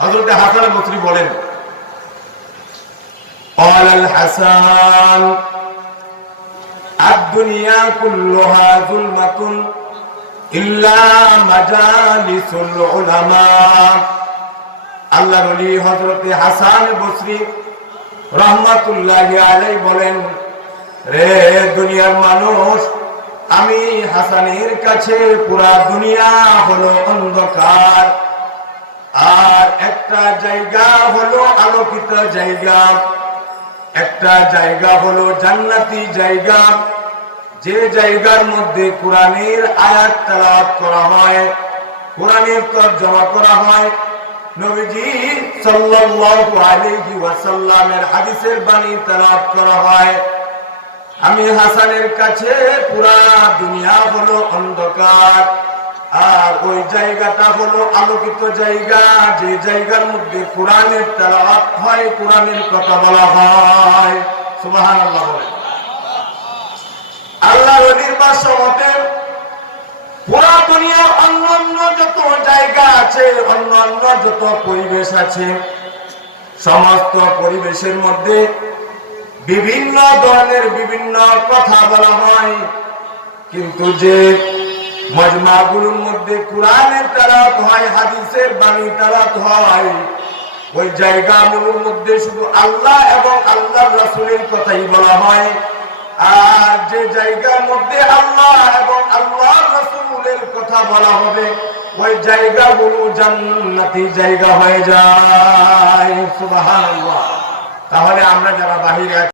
হযরত হাসান বসরি বলেন, قال الحسن الدنيا كلها ظلمة إلا مجالس العلماء। আল্লাহর ওলি হযরত হাসান বসরি রাহমাতুল্লাহি আলাইহি বলেন, রে দুনিয়ার মানুষ, আমি হাসানের কাছে পুরা দুনিয়া হলো অন্ধকার, আর একটা জায়গা হলো আলোকিত জায়গা, একটা জায়গা হলো জান্নাতি জায়গা, যে জায়গার মধ্যে কোরআনের আয়াত তেলাওয়াত করা হয়, কোরআনের তরজমা করা হয়, নবীজি সাল্লাল্লাহু আলাইহি ওয়াসাল্লামের হাদিসের বাণী তেলাওয়াত করা হয়। আমি হাসানের কাছে পুরা দুনিয়া হলো অন্ধকার, আর ওই জায়গাটা হলো আলোকিত জায়গা, যে জায়গার মধ্যে কোরআনের তেলাওয়াত হয়, কোরআনের কথা বলা হয়। সুবহানাল্লাহ বলেন। আল্লাহর ওলির বাসমতে পুরা দুনিয়ার অন্যান্য যত জায়গা আছে, অন্যান্য যত পরিবেশ আছে, সমস্ত পরিবেশের মধ্যে বিভিন্ন ধরনের বিভিন্ন কথা বলা হয়, কিন্তু যে মজমাগুলোর মধ্যে কোরআনের তেলাওয়াত হয়, হাদিসের বাণী তেলাওয়াত হয়, ওই জায়গাগুলোর মধ্যে শুধু আল্লাহ এবং আল্লাহর রাসূলের কথাই বলা হয়। আর যে জায়গার মধ্যে আল্লাহ এবং আল্লাহর রাসূলের কথা বলা হবে, ওই জায়গাগুলো জান্নাতি জায়গা হয়ে যায়। সুবহানাল্লাহ। তাহলে আমরা যারা বাহিরে